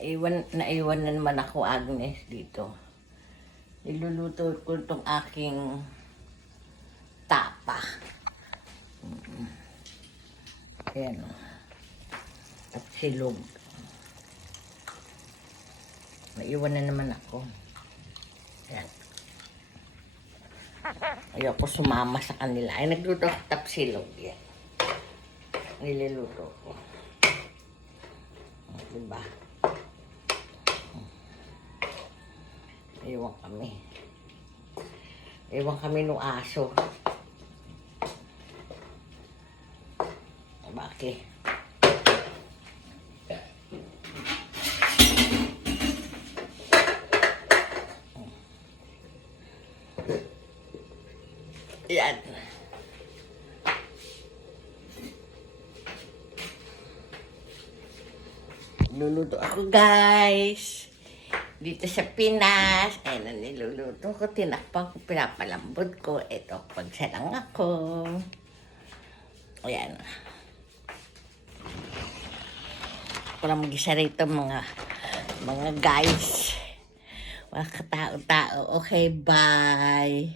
Naiwan na naman ako, Agnes, dito. Niluluto ko itong aking tapa. Ayan. At silog. Naiwan na naman ako. Ayan. Ayoko sumama sa kanila. Ay, nagluto ako tapsilog. Yan. Niluluto ko. Diba? Iwan kami. Iwan kami ng aso. Bakit? Yan. Luluto ako, guys. Dito sa Pinas. Ayan na niluluto ko. Tinakpan ko, pinapalambot ko. Ito, pagsalang ako. Ayan. Wala mag-isa rito mga guys. Mga katao-tao. Okay, bye.